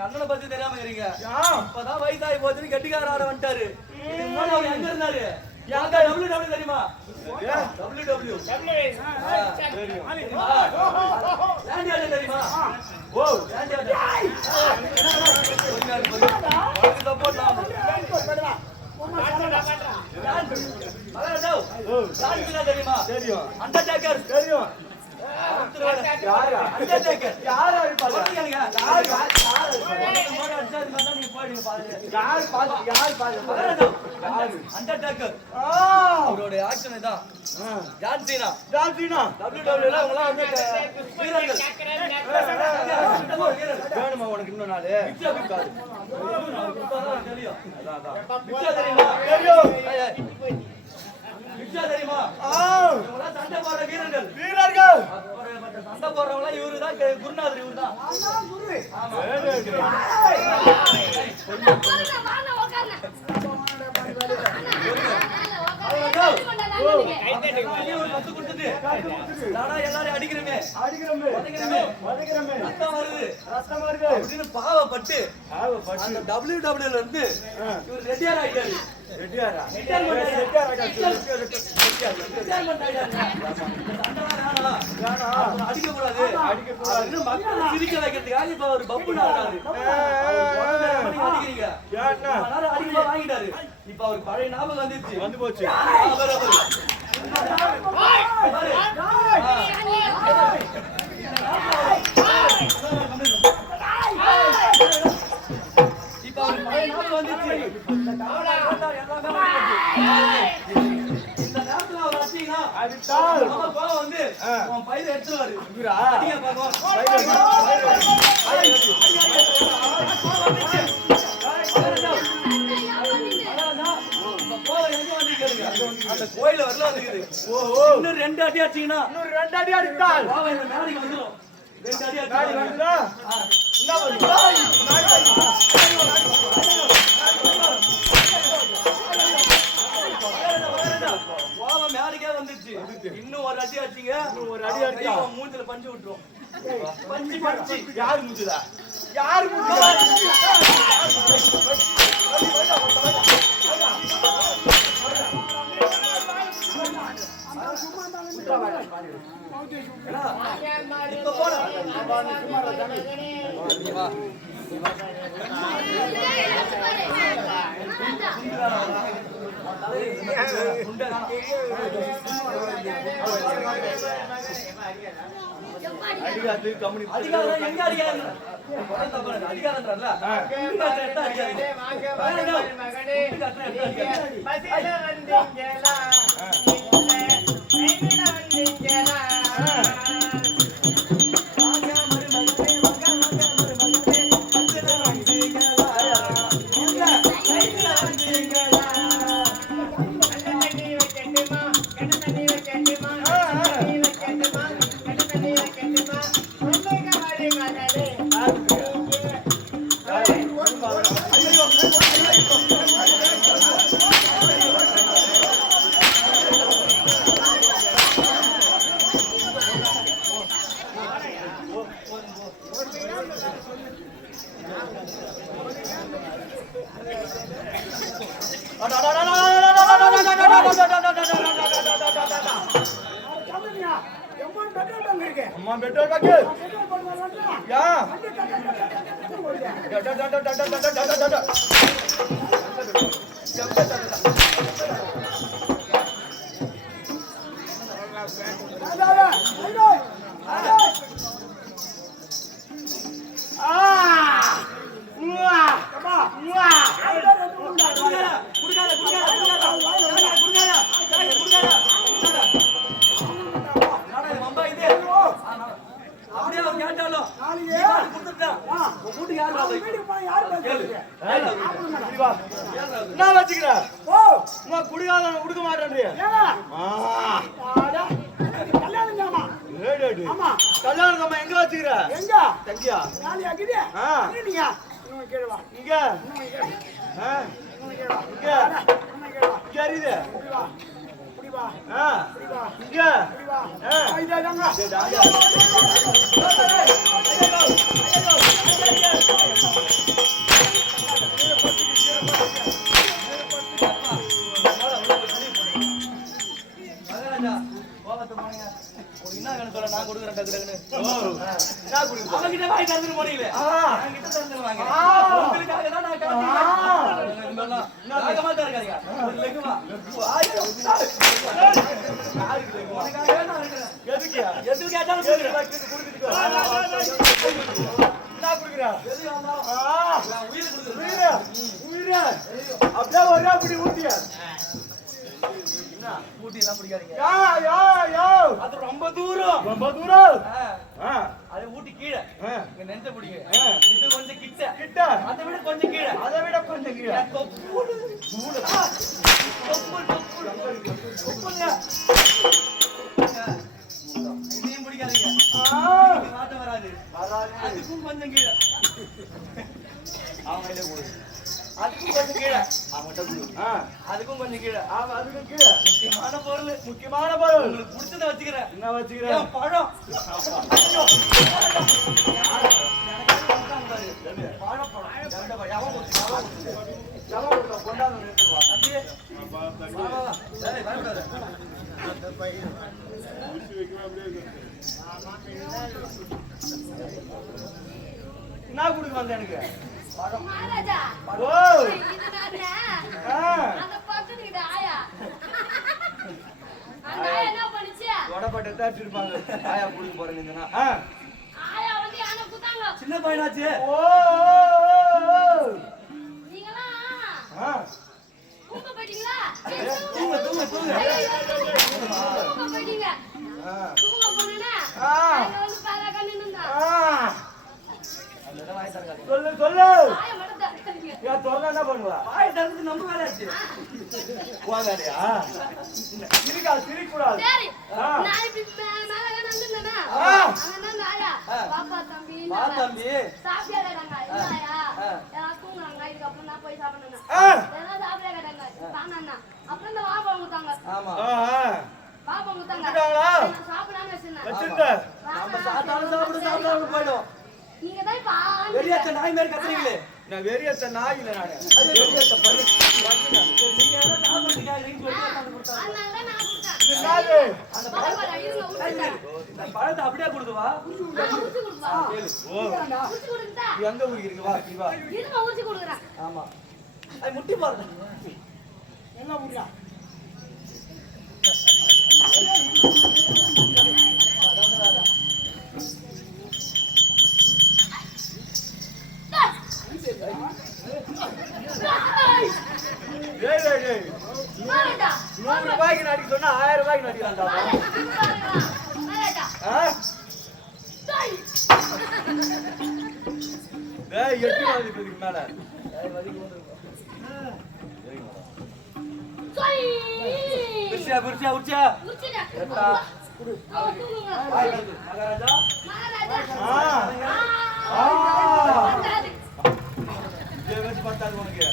எங்க அண்ணனை பத்தி தெரியாம இருக்கீங்க. இப்பதான் வயசாகி போச்சுன்னு கெட்டிக்கார ஆட வந்துட்டாரு. அவர் எங்க இருந்தாரு? WW தெரியுமா? WW தெரியுமா? ஓ சப்போர்ட் தெரியுமா? தெரியும். அண்டர்டேக்கர் தெரியும். அவருடைய ஆக்ஷன் இதான். ஜான் சீனா WWEல அவங்கலாம் வந்து வீரர்கள். வேணுமா உனக்கு இன்னும் நாளு? தெரியுமா? சண்டை போடுற வீரர்கள் சண்டை போடுறவங்க இவருதான் குருநாதர். இவருதான் எல்லாரும் அடிக்கிறமே ரத்தம் வருது அப்படின்னு பாவப்பட்டு அந்த WWEல இருந்து இவர் ரெட்டியார் ஆயிட்டாரு. அடிக்கக்கூடாது சிரிக்க வைக்கிறதுக்காக இப்ப ஒரு பப்பு அடிக்கிறீங்க. அடிக்க வாங்கிட்டாரு. இப்ப அவர் பழைய ஞாபகம் வந்து போச்சு. இப்ப அவர் பழைய ஞாபகம் வந்துச்சு. இந்த நேரத்துல அவர் அடிச்சீங்கன்னா வந்து உன் பயிரை எடுத்துருவாரு. அந்த கோயில வரல வந்துக்குது. இன்னும் 2 அடி அடிச்சீங்கன்னா அடித்தால் இந்த மேடைக்கு வந்துடும். 2 அடி அடிச்சா மேடிக்கே வந்துச்சு. இன்னும் ஒரு அடி அடிச்சீங்க. ஒரு அடி அடிச்சா மூஞ்சில பஞ்சு விட்டுரும். பஞ்சு யாரு மூஞ்சுதா? யாரு மூஞ்சுதா? இப்ப போற அம்மா பெட்ரோல் பாக்கு யா கல்யாணம் எங்க வச்சுக்கிற? எங்க தங்கியா நாளை அகிதே நீங்க கேளுவா இங்க இங்க கேரிதே புடி வா இங்க ஐயா தாங்க ஐயோ என்ன குடுக்குது அவங்கிட்ட வாங்கி தந்துட்டு போனீங்களே என்கிட்ட தந்துருவாங்க உங்களுக்காக தான் நான் காத்துக்கிறேன் நாகமா தான் இருக்காங்க ஒரு லெகுமா உனக்காக நான் இருக்கேன் எதுக்கு கேட்டாலும் குடுக்குறேன் என்ன குடுக்குறா எதுக்கு வந்தாலும் உயிர் குடுக்குறேன் உயிர் அப்படியே ஒரே அப்படி ஊத்தியா ஊட்டி எல்லாம் பிடிக்காதீங்க அது ரொம்ப தூரம் அது ஊட்டி கீழே இங்க நெஞ்ச பிடிங்க இது கொஞ்சம் கிட்ட அதை விட கொஞ்சம் கீழே இதையும் பிடிக்காதீங்க மாட்டம் வராது அதுக்கும் கொஞ்சம் கீழே அவங்க அதுக்கும் கொஞ்சம் கீழே அதுக்கும் கொஞ்சம் கீழே அதுக்கும் கீழே முக்கியமான பொருள் உங்களுக்கு பிடிச்சத வச்சுக்கிறேன் என்ன வச்சுக்கிறேன் பழம் என்ன குடுக்க வந்த எனக்கு சின்ன பையனாச்சு சொல்லு சொல்லு என்ன பண்ணுவா வாய் தரது நம்ம வேலையாச்சு போகாடியா சிரிக்கா சிரிக்கூடாது போயிடும் நீங்க தான் வெறியாச்ச நாய் மாதிரி கத்துறீங்களே நான் வெறியாச்ச நாய் இல்ல நானு அது வெறியாச்ச பண்ணு நீங்க என்ன சாப்பிடுறீங்க ரிங் போட்டு வந்து கொடுத்தாங்க அதனால நான் கொடுத்தேன் இது நாளே அந்த பழத்தை அப்படியே கொடுதுவா ஊச்சி கொடுவா ஓ ஊச்சி கொடுத்தா எங்க ஊருக்கு இருக்கு வா வா இது ஊச்சி கொடுக்குறேன் ஆமா அது முட்டி பாருங்க என்ன ஊரா ₹100 நடிக்க சொன்னா ₹1000 நடிக்கிறான்டா எட்டு வாதிக்கு மேல உச்சா பத்தாது உனக்கு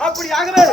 அப்படியாகவே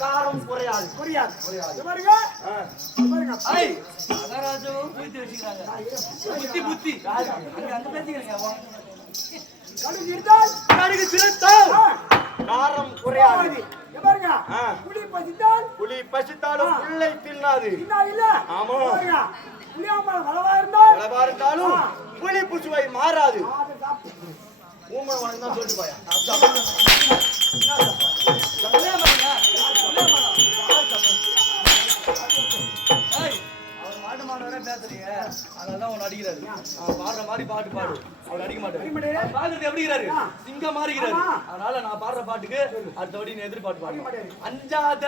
காரம் குறையாது மகாராஜாவும் புத்தி வச்சுக்கிறாங்க புத்தி அங்க பேசிக்கிறீங்க கடுகு சிரித்தால் காரம் குறையாது. புலி பசித்தாலும் புல்லை தின்னாது. ஆமா, வளவா இருந்தாலும் புலி புசுவை மாறாது. ஊமன் உனக்கு தான் சொல்லிட்டு போயா. பேசுறீங்க, அதனாலதான் உன்னை அடிக்கிறாரு. பாடுற மாதிரி பாட்டு பாடு, அவர் அடிக்க மாட்டாரு. பாடுறது எப்படிங்கிறாரு, சிங்கம் மாறிக்கிறாரு. அதனால நான் பாடுற பாட்டுக்கு அடுத்தபடி நீ எதிர்பார்த்து பாடு. அஞ்சாத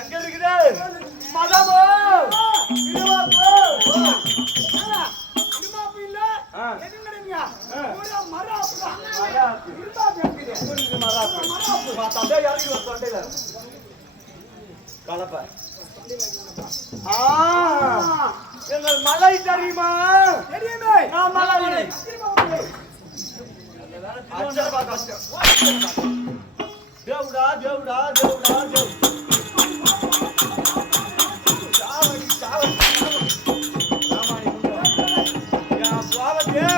எங்க இருக்குது மதமோ கலப்ப எங்கள் மலை தெரியுமா? நான் மலை தேவுடா தேவுடா தேவுடா தேவ்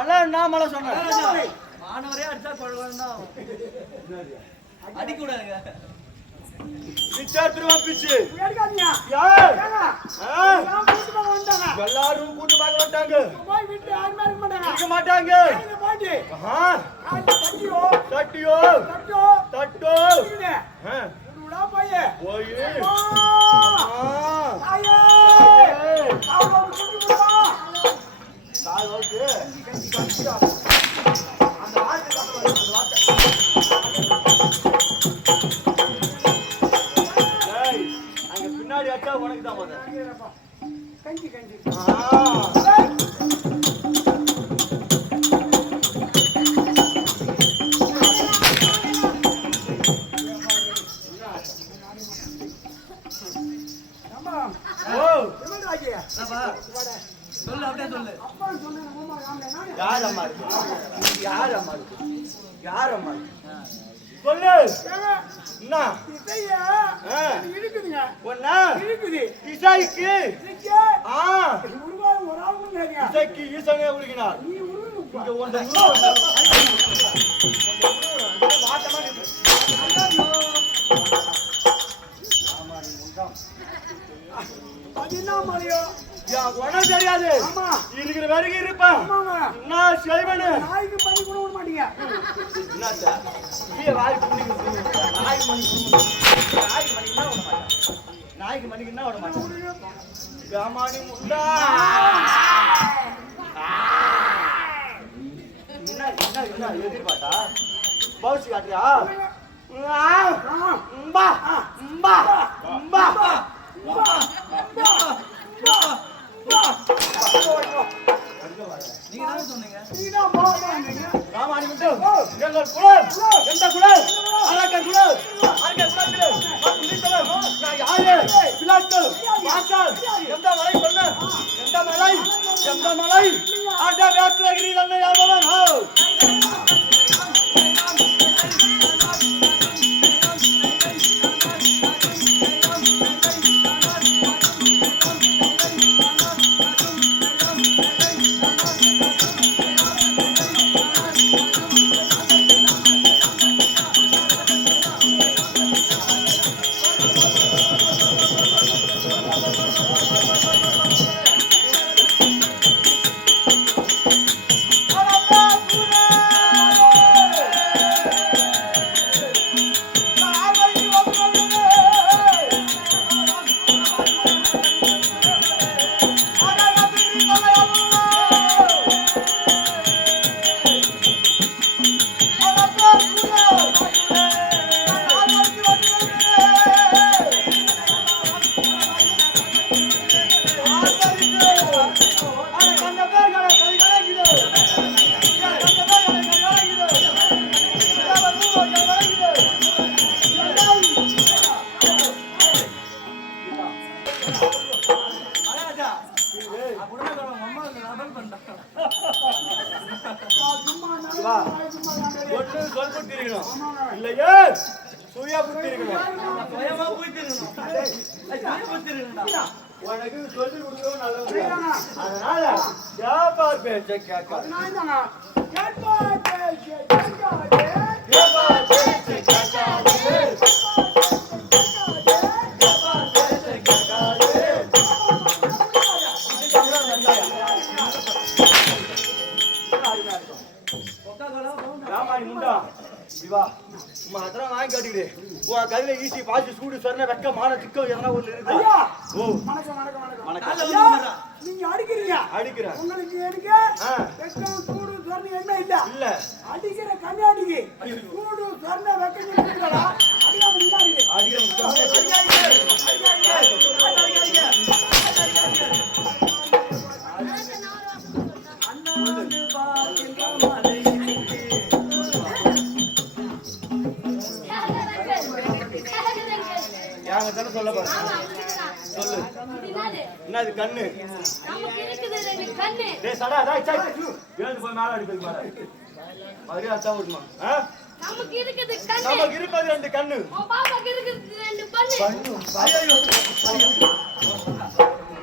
மலை சொன்ன மாணவரே அடிச்சா அடிக்க கூடாதுங்க. எல்லாரும் கூட்டு பார்க்க மாட்டாங்க மாட்டாங்க. தட்டியோ தட்டோ போய் அங்க பின்னாடி அட்டா உனக்கு தான் கஞ்சி கஞ்சி சொல்லு, அப்படியே சொல்லு. யார் அம்மா இருக்கு? யார் அம்மா இருக்கு? யார் அம்மா இருக்கு? சொல்லு. என்ன இருக்குதுங்க? ஒன்னா இருக்குது. இசைக்கு இசைக்கு ஈசனே உருகினார். இங்க ஒன்று தெரியாது. இருக்கிற வரைக்கும் இருப்பேன். நான் செய்வேன். நாய்க்கு பண்ணி கூட விட மாட்டீங்க. நாய்க்கு மணிக்குன்னா விட மாட்டேன். ராமானி முண்டா என்ன எதிர்பார்த்தா பவுசி காட்டுறியா? ராமானி முண்டா எங்கள் குலம் எந்த குலம்? அரக்கன் குலம். அரக்கன் குலத்தில் யாரு பிளாக்கள் மாக்கள் எந்த மலை சொன்ன? எந்த மலை? எந்த மலை? ஆட்ட வேற்றகிரி தன்னை யாதவன் ஒன்று சொல் புத்தி இருக்கணும் இல்லையே சுய புத்தி இருக்கணும் சுயமா புத்தி இருக்கணும் உனக்கு சொல்லி கொடுக்கவும் நல்லது அதனால வியாபார் பேச்சை கேட்காது வா அதெல்லாம் வாங்கி காட்டிக்கிடு உன் கையில ஈசி பாசி சூடு சொன்ன வெக்க மான சிக்கம் எதனா ஒண்ணு இருக்கு ஓ நீங்க அடிக்கிறீங்க அடிக்கிறேன் உங்களுக்கு எனக்கு வெக்கம் சூடு சொன்ன என்ன இல்ல இல்ல அடிக்கிற கண்ணாடிக்கு சூடு சொன்ன வெக்க நீங்களா அடிக்காம சொல்ல பாரு சொல்லு என்னது கண்ணு டேய் சடா டேய் சை எழுந்து போய் மேல அடிப்பது பாரு மரியா அச்சா விடுமா நமக்கு இருக்குது ரெண்டு கண்ணு பாப்பாக்கு இருக்குது ரெண்டு கண்ணு ஐயோ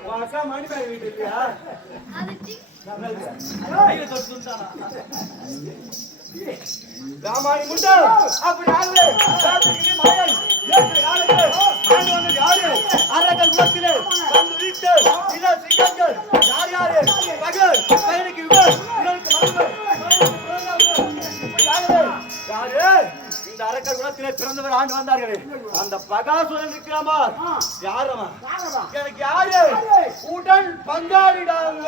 வாசா மணி பேர் வீட்டு இல்லையா அது ராமாயி முண்டா அப்படி ஆளு சாப்பிட்டு மாயை ஏற்று ஆளுக்கு ஆண்டு வந்து யாரு அரகல் குலத்திலே வந்து வீட்டு இத சிங்கங்கள் யார் யாரு பகல் பையனுக்கு இவர் இவனுக்கு மகன் யாரு இந்த அரக்கல் குலத்திலே பிறந்தவர் ஆண்டு வந்தார்களே அந்த பகாசுரன் இருக்கிறாமா யார் அவன் எனக்கு யாரு உடன் பங்காளிடாங்க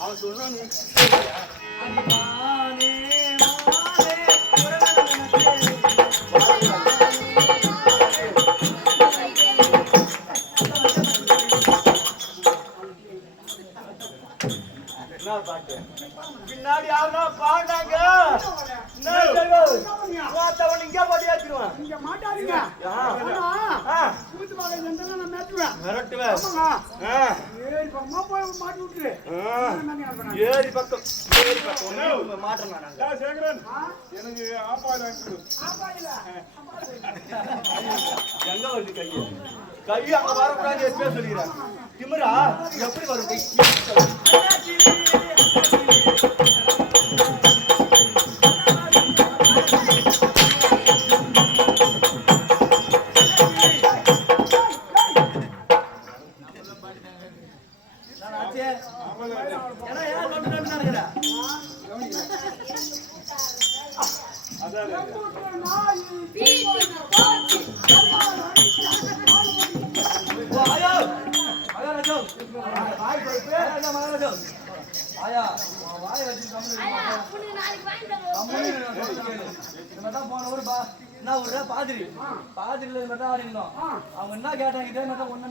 அவன் சொல்றான் பின்னாடி யாருன்னா பாண்டாங்க இங்க போட்டு ஏற்றிடுவான் இங்க மாட்டாதீங்க மிரட்டுவேன் ஏரி பக்கம் மாற்றேன் எனக்கு ஆப்பாடு எங்க வருது கையை அங்க வரக்கூடாது பேச சொல்லிக்கிறேன் திமிரா எப்படி வரும் அவங்க என்ன கேட்டாங்க இதே மாதிரி ஒன்னு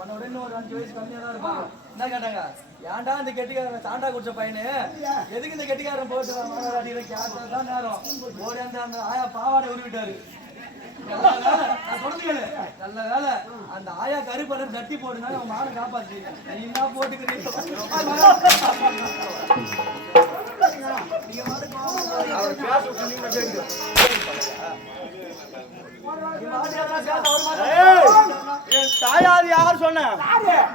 உன்னோட இன்னும் ஒரு 5 வயசு கம்மியா தான் இருப்பாங்க என்ன கேட்டாங்க ஏன்டா இந்த கெட்டிக்காரன் சாண்டா குடிச்ச பையனு எதுக்கு இந்த கெட்டிக்காரன் போட்டு அடிக்கிற கேட்டதான் நேரம் ஓடி அந்த ஆயா பாவாடை உருவிட்டாரு நல்ல வேலை அந்த ஆயா கருப்பரை தட்டி போடுனால அவன் மானை காப்பாத்து நீ என்ன போட்டுக்கிறீங்க தாயார் யார் சொன்ன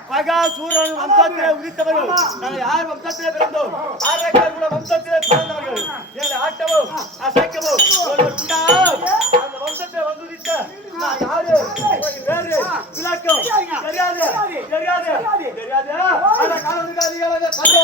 பகாசூரன் வம்சத்திலே உதித்தவர்கள் நாங்கள் யார் வம்சத்திலே பிறந்தோம் வம்சத்திலே பிறந்தவர்கள் எங்களை ஆட்டவோ அசைக்கவோ அந்த வம்சத்தை வந்து உதித்த நான் யாரு வேறு விளக்கம் தெரியாது தெரியாது தெரியாது அந்த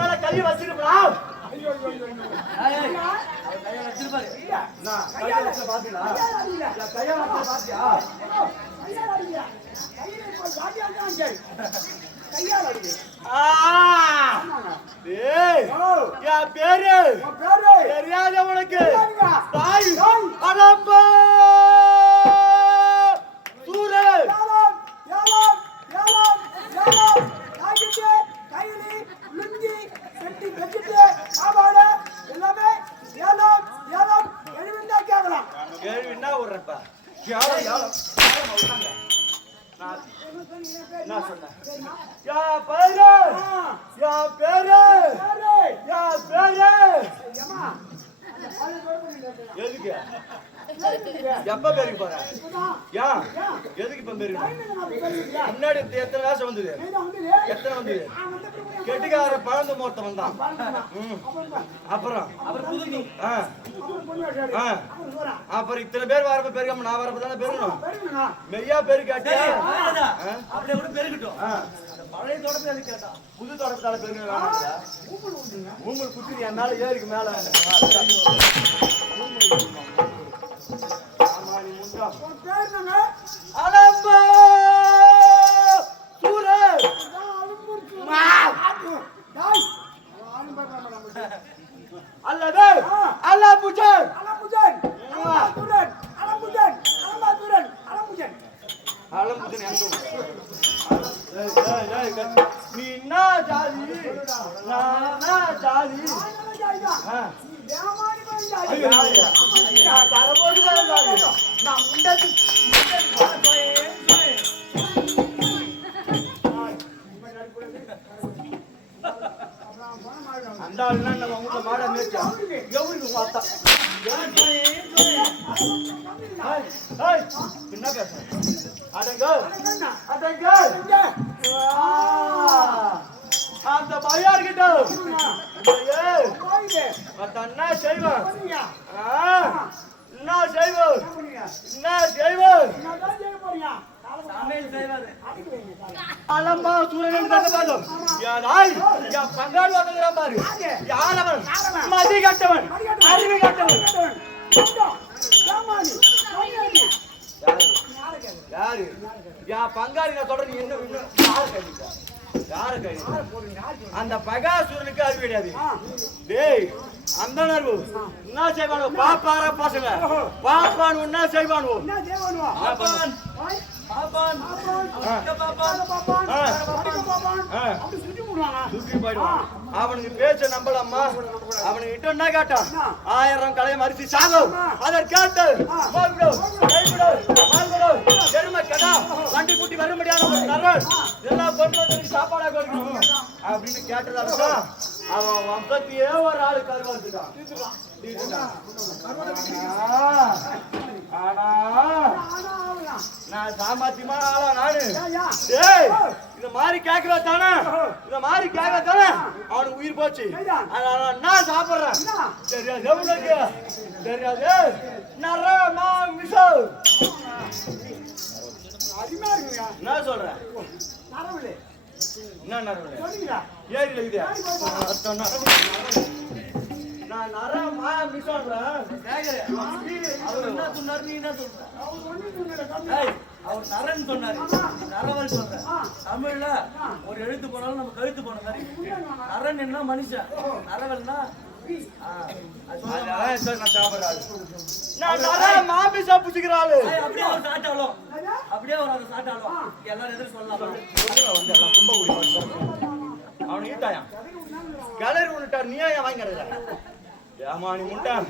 மேல கையை வச்சிருப்பான். ஐயோ ஐயோ ஐயோ அவர் கையை வச்சிருப்பாரு. நான் கையை வச்ச பாத்தீங்களா? கையை வச்ச பாத்தியா? கையால அடிங்க கையில இப்போ வாடியா தான் சரி கையால அடிங்க ஏய் என் பேரு தெரியாத உனக்கு தாய் அலம்பா சூரே கேள்வின்னா விடுறப்பா நான் சொன்னேன் என் பேரு எதுக்கு எப்ப பேருக்கு போற ஏன் எதுக்கு இப்ப பேருக்கு முன்னாடி எத்தனை வேஷம் வந்தது எத்தனை வந்தது கெட்டிக்கார பழந்து மூர்த்தம் வந்தான் அப்புறம் அப்புறம் இத்தனை பேர் வரப்ப பெருக்காம நான் வரப்ப தானே பெருகணும் மெய்யா பெரு கேட்டியா அப்படியே கூட பெருக்கட்டும் பழைய தோட்டத்துல கேட்டா புது தோட்டத்தால பெருக்கணும் ஊம்பல் குத்தி என் மேல ஏறிக்கு மேல அலம்பா சூரே அல்லது அலம்புஜன் நீ என்ன ஜாதி நானா ஜாதி நான் முண்டத்து அந்த ஆளுனா நம்ம உங்க மாட மேய்ச்சா எவருக்கு பார்த்தா என்ன பேச அடங்க அந்த பையார்கிட்ட என்ன செய்வான் என்ன செய்வான் அலம்பா சூரியன் கண்டபாதம் யாராய் யா பங்காளி வந்தறான் பாரு யாரவன் மதி கட்டவன் அறிவி கட்டவன் யாரு யா பங்காளி நான் சொல்றேன் நீ என்ன யாரு கையில அந்த பகாசூரனுக்கு அறிவு கிடையாது டேய் அந்த நர்வு என்ன செய்வானோ பாப்பார பசங்க பாப்பான் என்ன செய்வானோ பாப்பான் அவனுக்கு பேச்ச நம்பலாமா அவனுக்கு இட்டு என்ன கேட்டான் 1000 கலையை மறிச்சு சாகும் அதை கேட்டு பெருமை கடா வண்டி குட்டி வர முடியாத எல்லாம் கொண்டு வந்து சாப்பாடா கொடுக்கணும் அப்படின்னு கேட்டதால அவன் வம்பத்தியே ஒரு ஆளு கருவாத்துட்டான் ஆனா நான் சாமர்த்தியமான ஆளா நானு ஏய் இந்த மாதிரி கேக்குறா தானே அவனுக்கு உயிர் போச்சு நான் சாப்பிடுறேன் தெரியாது உனக்கு தெரியாது நரமா மிசோ என்ன சொல்றேன் என்ன நரவலே ஏரியில இது நான் நரமா மிசோன்றேன் அவர் என்ன சொன்னாரு நீ என்ன சொல்ற அவர் நரன் சொன்னாரு நரவல் சொல்ற தமிழ்ல ஒரு எழுத்து போனாலும் நம்ம கழுத்து போன மாதிரி நரன் என்ன மனுஷன் நரவல்னா அப்படியே ஒரு சாட்டாலும் எல்லாரும் எதிர்த்து சொல்லலாம் அவனு ஈட்டாயா கலர் விட்டார் நீ ஏன் வாங்கிறத ஏமானி முட்டான்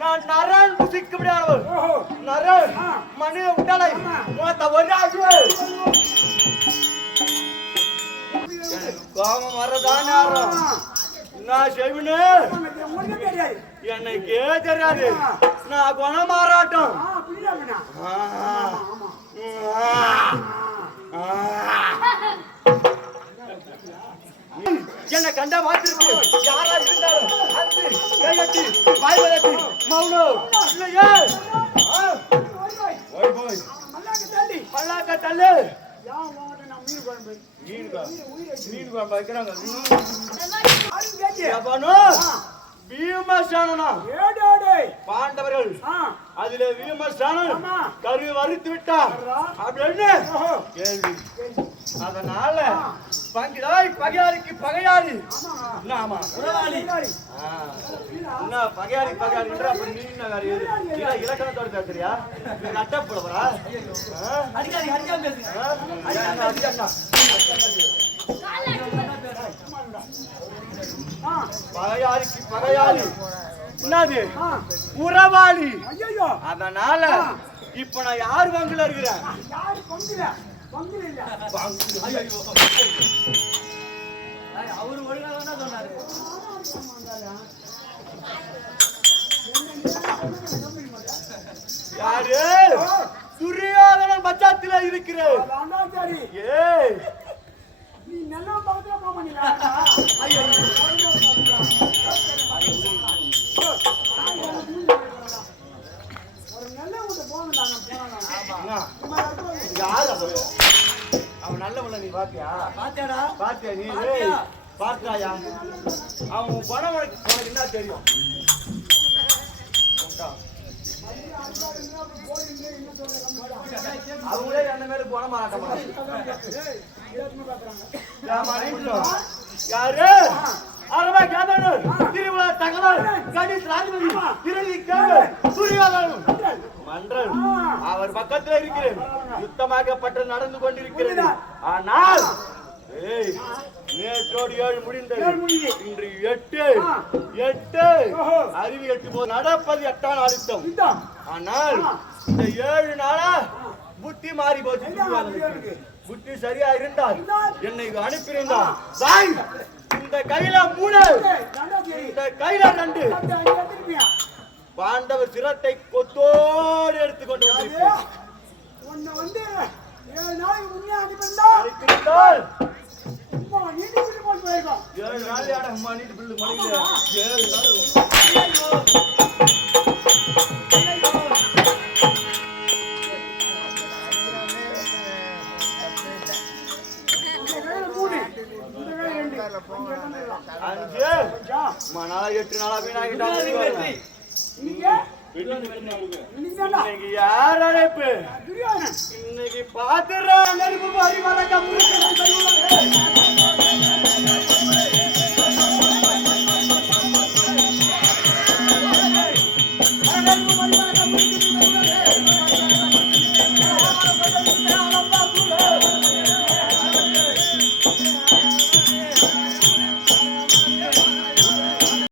நான் நரன் புசிக்க முடியாது நரன் மனித விட்டாலை கோபம் வரதான் நேரம் நான் செய்வனு எனக்கே தெரியாது நான் குணம் மாறாட்டம் என்ன கண்டா மாத்திருக்கு யாரா இருந்தாலும் அந்து கையட்டி வாய் வளர்த்தி மௌனம் இல்லையே ஓய் போய் பல்லாக்க தள்ளு மீன் குழம்பு வைக்கிறாங்க. யாரும் கேட்டு. எவனோ பீமசேனனா பாண்டவர்கள் அதிலே பீமசேனன் கரு வறுத்து விட்டார் அப்படின்னு கேள்வி. அதனால பகையாளிக்கு பகையாளி ஆமா என்ன பகையாளி பகையாளின்ற அப்ப நீ என்ன வேற இலக்கணத்தோட பேசுறியா? நீ நட்டப்படுவரா? அடிக்காதீங்க அடிக்காம பேசுங்க. பகையாளிக்கு பகையாளி என்னது உறவாளி. அதனால இப்ப நான் யார் பங்குல இருக்கிறேன்? அவரு ஒழுங்காக சொன்னாரு. யாரு? துரியோதனன் பச்சாத்தில இருக்கிறேன். ஏய் நீ நல்ல பக்கத்துல போக மாட்டீங்களா? ஒரு நல்ல வீட்டு போகணும். அவன் நல்லவன்ல நீ பாத்தியா? பாத்தியா நீ? பார்த்தாயா? அவன் பணம் உனக்கு என்ன தெரியும்? அவங்களே அந்த மேல போன மாட்டாங்க. யாரு? அரபா கேதனூர் திருவிழா தகவல் கணேஷ் ராஜபதி திருவி துரியோதனன் மன்றன் அவர் பக்கத்தில் இருக்கிறேன். யுத்தமாகப்பட்டு நடந்து கொண்டிருக்கிறது. ஆனால் நேற்றோடு 7 முடிந்தது. இன்று 8 அறிவு 8 போது நடப்பது 8ஆம் நாள் யுத்தம். ஆனால் இந்த 7 நாளா புத்தி மாறி போச்சு. புத்தி சரியா இருந்தால் என்னை அனுப்பியிருந்தார். இந்த கையில 3 இந்த கையில 2 பாண்டவர் சிரத்தை கொத்தோடு எடுத்துக்கொண்டு வந்திருக்கிறார். உன்னை வந்து 7 நாளைக்கு முன்னே அனுப்பியிருந்தால் 7 நாள் யாட அம்மா நீட்டு பிள்ளை மணிக்கு 7 நாள் மணால 8 நாளா வீணாகிட்டாங்க. யார் அழைப்பு? இன்னைக்கு பாத்துறேன்.